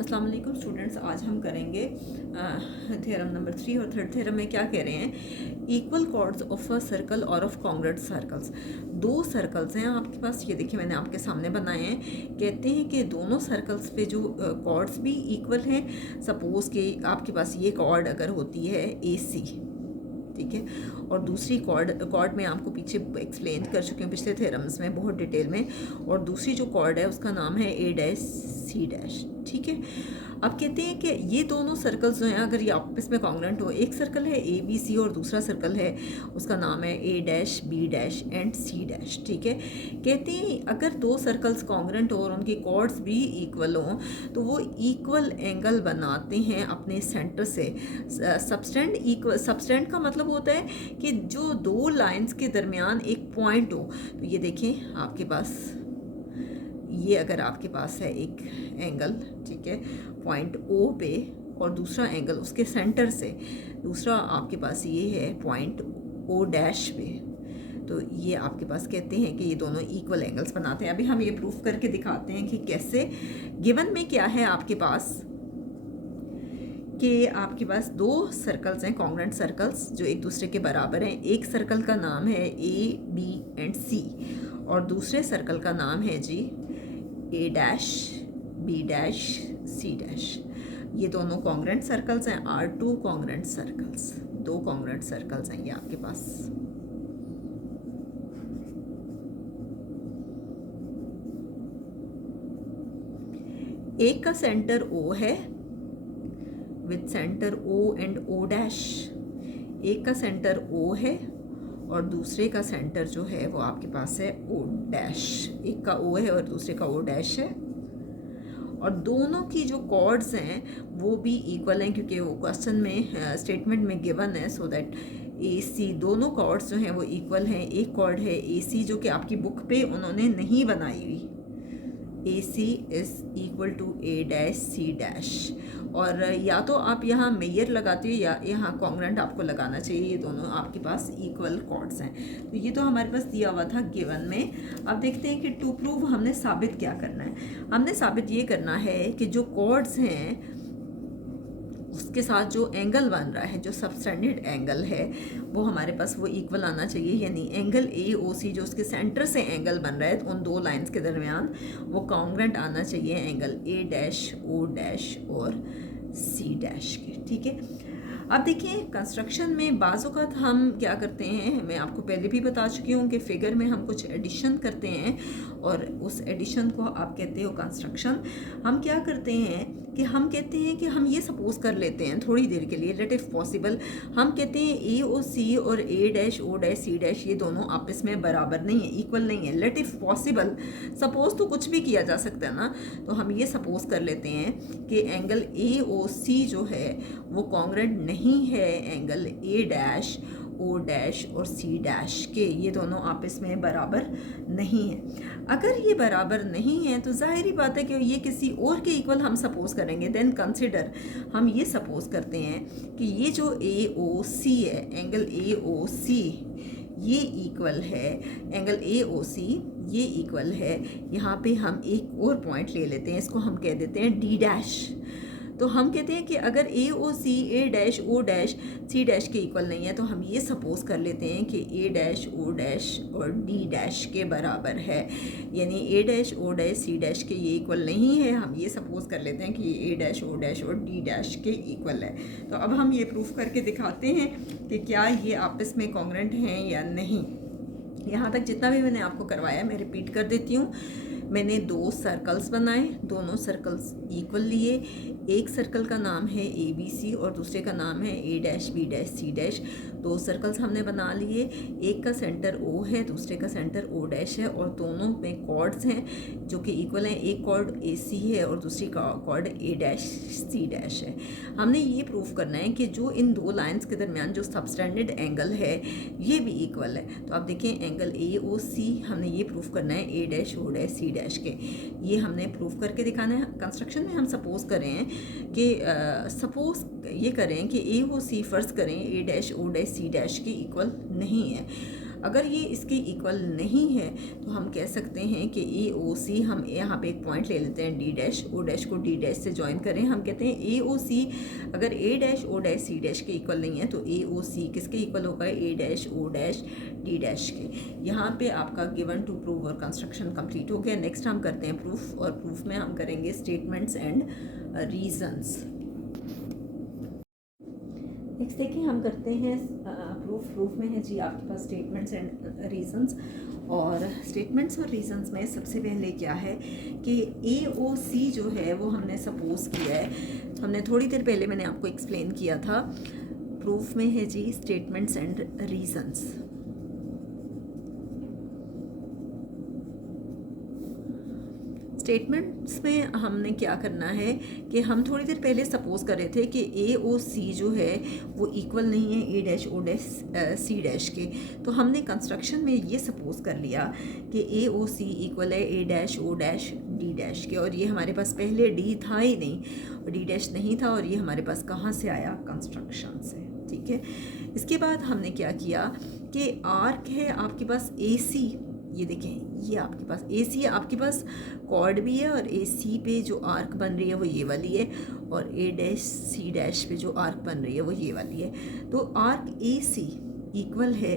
अस्सलाम वालेकुम स्टूडेंट्स, आज हम करेंगे थ्योरम नंबर 3 और थर्ड थ्योरम में क्या कह रहे हैं। Equal chords of a circle और ऑफ कॉन्ग्रुएंट सर्कल्स। दो सर्कल्स हैं आपके पास, ये देखिए मैंने आपके सामने बनाए हैं। कहते हैं कि दोनों सर्कल्स पे जो कॉर्ड्स भी इक्वल हैं। सपोज कि आपके पास ये कॉर्ड अगर होती है AC, ठीक है, और दूसरी कॉर्ड में आपको पीछे एक्सप्लेन कर चुके हैं पिछले थ्योरम्स में बहुत डिटेल में। और दूसरी जो कॉर्ड है उसका नाम है A', C', ठीक है। अब कहते हैं कि ये दोनों सर्कल्स जो हैं अगर ये आपस में कॉन्ग्रुएंट हो, एक सर्कल है ABC और दूसरा सर्कल है उसका नाम है A', B' एंड C', ठीक है। कहते हैं अगर दो सर्कल्स कॉन्ग्रुएंट हो और उनकी कॉर्ड्स भी इक्वल हों तो वो इक्वल एंगल बनाते हैं अपने सेंटर से। सबस्टेंड का मतलब होता है कि जो दो लाइंस के दरमियान एक पॉइंट हो। तो ये देखें आपके पास, ये अगर आपके पास है एक एंगल, ठीक है, पॉइंट O पे, और दूसरा एंगल उसके सेंटर से, दूसरा आपके पास ये है पॉइंट O' पे, तो ये आपके पास कहते हैं कि ये दोनों इक्वल एंगल्स बनाते हैं। अभी हम ये प्रूफ करके दिखाते हैं कि कैसे। गिवन में क्या है आपके पास कि आपके पास दो सर्कल्स हैं, कॉन्ग्रुएंट सर्कल्स जो एक दूसरे के बराबर हैं। एक सर्कल का नाम है A, B एंड C और दूसरे सर्कल का नाम है जी A', B', C'। ये दोनों कॉन्ग्रुएंट सर्कल्स हैं, आर टू कॉन्ग्रुएंट सर्कल्स, दो कॉन्ग्रुएंट सर्कल्स हैं ये आपके पास। एक का सेंटर O है with centre O and O'। एक का सेंटर O है और दूसरे का सेंटर जो है वो आपके पास है O'। एक का O है और दूसरे का O' है। और दोनों की जो कॉर्ड्स हैं वो भी इक्वल हैं क्योंकि वो क्वेश्चन में स्टेटमेंट में गिवन है। सो दैट AC, दोनों कॉर्ड्स जो हैं वो इक्वल हैं। एक कॉर्ड है AC जो कि आपकी बुक पे उन्होंने नहीं बनाई हुई। AC is equal to A', C'। और या तो आप यहाँ मेयर लगाते हो या यहाँ कॉन्ग्रुएंट आपको लगाना चाहिए। ये दोनों आपके पास इक्वल कॉर्ड्स हैं। तो ये तो हमारे पास दिया हुआ था गिवन में। अब देखते हैं कि टू प्रूव हमने साबित क्या करना है। हमने साबित ये करना है कि जो कॉर्ड्स हैं उसके साथ जो एंगल बन रहा है, जो सबटेंडेड एंगल है, वो हमारे पास वो इक्वल आना चाहिए। यानी एंगल AOC जो उसके सेंटर से एंगल बन रहा है उन दो लाइंस के दरमियान वो कॉन्ग्रुएंट आना चाहिए एंगल A', O' और C' के, ठीक है। अब देखिए कंस्ट्रक्शन में बाज़-औक़ात हम क्या करते हैं, मैं आपको पहले भी बता चुकी हूँ कि फिगर में हम कुछ एडिशन करते हैं और उस एडिशन को आप कहते हो कंस्ट्रक्शन। हम क्या करते हैं कि हम कहते हैं कि हम ये सपोज कर लेते हैं थोड़ी देर के लिए, लेट इफ पॉसिबल, हम कहते हैं AOC और A', O', C' ये दोनों आपस में बराबर नहीं है, इक्वल नहीं है। लेट इफ पॉसिबल, सपोज तो कुछ भी किया जा सकता है ना। तो हम ये सपोज कर लेते हैं कि एंगल AOC जो है वो कॉन्ग्रुएंट नहीं है एंगल A', O' और C' के, ये दोनों आपस में बराबर नहीं है। अगर ये बराबर नहीं है तो जाहिर बात है कि ये किसी और के इक्वल हम सपोज करेंगे। देन कंसिडर, हम ये सपोज करते हैं कि ये जो AOC है, एंगल AOC ये इक्वल है एंगल AOC, ये इक्वल है। यहाँ पे हम एक और पॉइंट ले लेते हैं, इसको हम कह देते हैं D'। तो हम कहते हैं कि अगर AOC A', O', C' के इक्वल नहीं है तो हम ये सपोज कर लेते हैं कि A', O' और D' के बराबर है। यानी A', O', C' के ये इक्वल नहीं है, हम ये सपोज कर लेते हैं कि ये A', O' और D' के इक्वल है। तो अब हम ये प्रूफ करके दिखाते हैं कि क्या ये आपस में कॉन्ग्रुएंट हैं या नहीं। यहाँ तक जितना भी मैंने आपको करवाया मैं रिपीट कर देती हूँ। मैंने दो सर्कल्स बनाए, दोनों सर्कल्स इक्वल लिए। एक सर्कल का नाम है ABC और दूसरे का नाम है A', B', C'। दो सर्कल्स हमने बना लिए। एक का सेंटर O है, दूसरे का सेंटर O' है और दोनों में कॉर्ड्स हैं जो कि इक्वल हैं। एक कॉर्ड AC है और दूसरी कॉर्ड A', C' है। हमने ये प्रूफ करना है कि जो इन दो लाइंस के दरमियान जो सबटेंडेड एंगल है ये भी इक्वल है। तो आप देखें एंगल AOC हमने ये प्रूफ करना है A', O', C' के, ये हमने प्रूफ करके दिखाना है। कंस्ट्रक्शन में हम सपोज करें कि सपोज ये करें कि AOC फ़र्ज़ करें A', O', C' के इक्वल नहीं है। अगर ये इसके इक्वल नहीं है तो हम कह सकते हैं कि ए ओ सी, हम यहाँ पे एक पॉइंट ले लेते हैं डी डैश, ओ डैश को डी डैश से ज्वाइन करें, हम कहते हैं ए ओ सी अगर A dash O dash C dash के इक्वल नहीं है तो ए ओ सी किसके इक्वल होगा, A dash O dash D dash के। यहाँ पे आपका गिवन टू प्रूव और कंस्ट्रक्शन कंप्लीट हो गया। नेक्स्ट हम करते हैं प्रूफ, और प्रूफ में हम करेंगे स्टेटमेंट्स एंड रीजंस। नेक्स्ट देखिए हम करते हैं प्रूफ में है जी आपके पास स्टेटमेंट्स एंड रीजंस। और स्टेटमेंट्स और रीजंस में सबसे पहले क्या है कि ए ओ सी जो है वो हमने सपोज किया है, हमने थोड़ी देर पहले मैंने आपको एक्सप्लेन किया था। प्रूफ में है जी स्टेटमेंट्स एंड रीजंस। स्टेटमेंट्स में हमने क्या करना है कि हम थोड़ी देर पहले सपोज कर रहे थे कि ए ओ सी जो है वो इक्वल नहीं है A dash O dash C dash के। तो हमने कंस्ट्रक्शन में ये सपोज कर लिया कि ए ओ सी इक्वल है A dash O dash D dash के, और ये हमारे पास पहले डी था ही नहीं और डी डैश नहीं था, और ये हमारे पास कहाँ से आया, कंस्ट्रक्शन से। ठीक है, इसके बाद हमने क्या किया कि आर्क है आपके पास ए सी, ये देखें ये आपके पास ए सी है, आपके पास कॉर्ड भी है, और ए सी पे जो आर्क बन रही है वो ये वाली है, और ए डैश सी डैश पे जो आर्क बन रही है वो ये वाली है। तो आर्क ए सी इक्वल है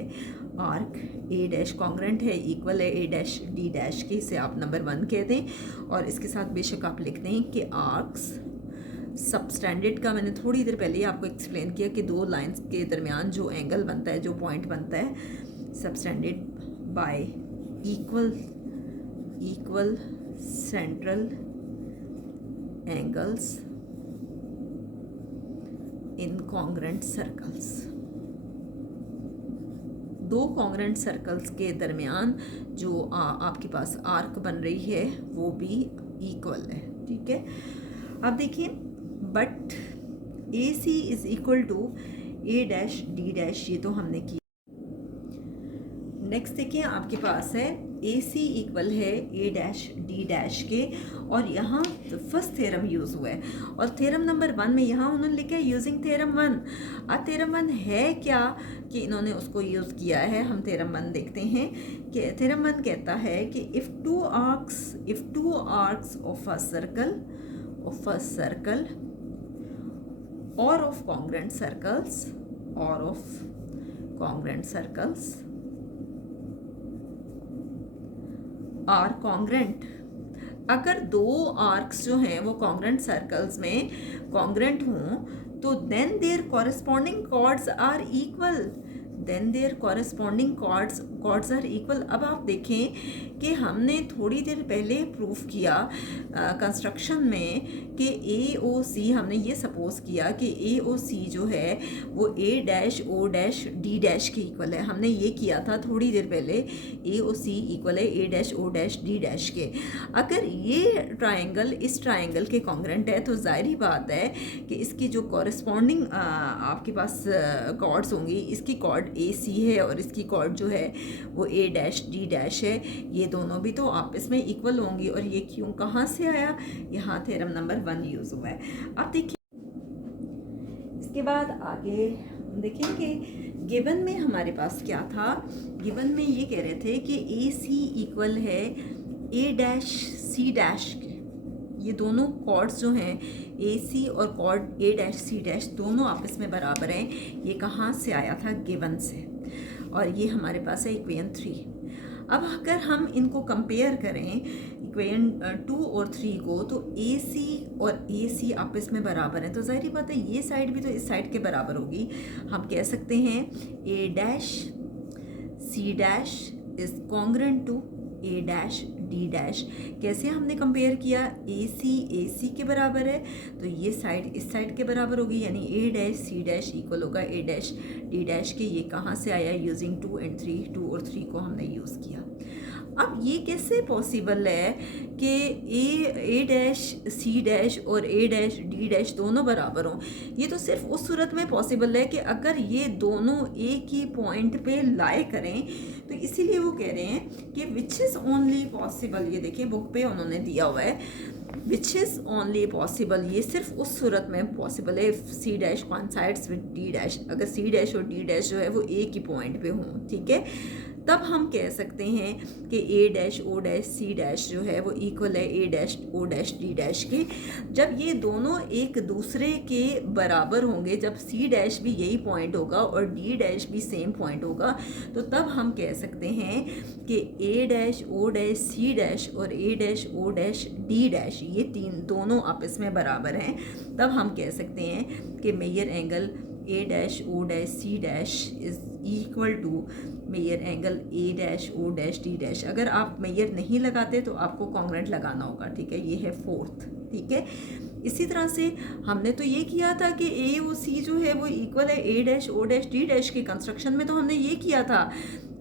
आर्क ए डैश, कॉन्ग्रेंट है, इक्वल है ए डैश डी डैश के, इसे आप नंबर 1 कह दें। और इसके साथ बेशक आप लिख दें कि आर्क्स सबस्टैंडर्ड का मैंने थोड़ी देर पहले ही आपको एक्सप्लेन किया कि दो लाइंस के दरमियान जो एंगल बनता है, जो पॉइंट बनता है, subtended by equal central angles in congruent circles. दो कॉन्ग्रेंट सर्कल्स के दरमियान जो आपके पास आर्क बन रही है वो भी इक्वल है। ठीक है, अब देखिए but A C is equal to A dash D dash, ये तो हमने किया। नेक्स्ट देखिए आपके पास है ए सी इक्वल है ए डैश डी डैश के, और यहाँ फर्स्ट थ्योरम यूज़ हुआ है, और थ्योरम नंबर 1 में यहाँ उन्होंने लिखा है यूजिंग थ्योरम 1। अब थ्योरम 1 है क्या कि इन्होंने उसको यूज़ किया है, हम थ्योरम 1 देखते हैं कि थ्योरम 1 कहता है कि if two arcs of a circle or of congruent circles are congruent, अगर दो आर्क्स जो हैं वो कॉन्ग्रेंट सर्कल्स में कॉन्ग्रेंट हों तो then their corresponding chords are equal, chords are equal. अब आप देखें कि हमने थोड़ी देर पहले प्रूफ किया कंस्ट्रक्शन में कि ए ओ सी, हमने ये सपोज किया कि ए ओ सी जो है वो A dash O dash D dash के इक्वल है। हमने ये किया था थोड़ी देर पहले, ए ओ सी इक्वल है A dash O dash D dash के। अगर ये ट्रायंगल इस ट्रायंगल के कॉन्ग्रेंट है तो जाहिर बात है कि इसकी जो कॉरेस्पॉन्डिंग आपके पास कॉर्ड्स होंगी, इसकी कॉर्ड ए सी है और इसकी कॉर्ड जो है वो ए डैश डी डैश है, ये दोनों भी तो आपस में इक्वल होंगी। और ये क्यों, कहाँ से आया, यहाँ थ्योरम नंबर 1 यूज़ हुआ है। अब देखिए इसके बाद आगे देखें कि गिवन में हमारे पास क्या था, गिवन में ये कह रहे थे कि ए सी इक्वल है ए डैश सी डैश के। ये दोनों कॉर्ड्स जो हैं ए सी और chord A dash C dash दोनों आपस में बराबर हैं। ये कहाँ से आया था, गिवन से, और ये हमारे पास है इक्वेशन 3। अब अगर हम इनको कंपेयर करें इक्वेशन 2 और 3 को, तो ए सी और ए सी आपस में बराबर हैं, तो जाहिर बात है ये साइड भी तो इस साइड के बराबर होगी। हम कह सकते हैं A dash C dash is congruent to A dash D dash. कैसे हमने कंपेयर किया, ए सी के बराबर है तो ये साइड इस साइड के बराबर होगी, यानी ए डैश सी डैश इक्वल होगा ए डैश डी डैश के। ये कहाँ से आया, यूजिंग 2 and 3, 2 और 3 को हमने यूज़ किया। अब ये कैसे पॉसिबल है कि ए डैश सी डैश और ए डैश डी डैश दोनों बराबर हों? ये तो सिर्फ उस सूरत में पॉसिबल है कि अगर ये दोनों एक ही पॉइंट पे लाई करें, तो इसीलिए वो कह रहे हैं कि विच इज़ ओनली पॉसिबल। ये देखिए बुक पे उन्होंने दिया हुआ है विच इज़ ओनली पॉसिबल, ये सिर्फ उस सूरत में पॉसिबल है C dash coincides with D dash, अगर सी डैश और डी डैश जो है वो एक ही पॉइंट पे हों। ठीक है, तब हम कह सकते हैं कि A dash O dash C dash जो है वो इक्वल है A dash O dash D dash के। जब ये दोनों एक दूसरे के बराबर होंगे, जब सी डैश भी यही पॉइंट होगा और डी डैश भी सेम पॉइंट होगा, तो तब हम कह सकते हैं कि A dash O dash C dash और A dash O dash D dash ये तीन दोनों आपस में बराबर हैं। तब हम कह सकते हैं कि major angle A dash O dash C dash is equal to major angle A dash O dash D dash. अगर आप मेजर नहीं लगाते तो आपको कॉन्ग्रुएंट लगाना होगा, ठीक है। ये है फोर्थ, ठीक है। इसी तरह से हमने तो ये किया था कि ए ओ सी जो है वो इक्वल है A dash O dash D dash के। कंस्ट्रक्शन में तो हमने ये किया था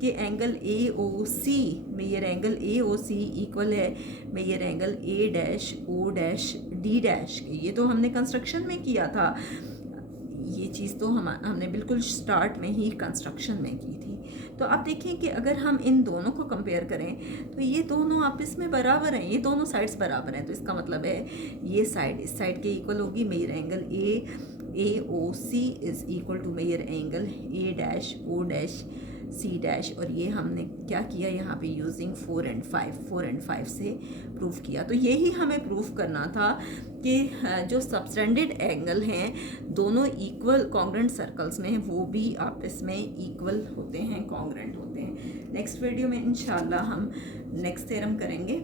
कि angle A O C, measure angle A O C equal है measure angle A dash O dash D dash के। ये तो हमने कंस्ट्रक्शन में किया था। ये चीज़ तो हमने बिल्कुल स्टार्ट में ही कंस्ट्रक्शन में की थी। तो आप देखें कि अगर हम इन दोनों को कंपेयर करें तो ये दोनों आपस में बराबर हैं, ये दोनों साइड्स बराबर हैं। तो इसका मतलब है ये साइड इस साइड के इक्वल होगी। Major angle A O C is equal to major angle A dash O dash C dash. और ये हमने क्या किया यहाँ पे यूजिंग 4 and 5 से प्रूफ किया। तो यही हमें प्रूफ करना था कि जो सबटेंडेड एंगल हैं दोनों इक्वल कॉन्ग्रुएंट सर्कल्स में वो भी आपस में इक्वल होते हैं, कॉन्ग्रुएंट होते हैं। नेक्स्ट वीडियो में इंशाल्लाह हम नेक्स्ट थ्योरम करेंगे।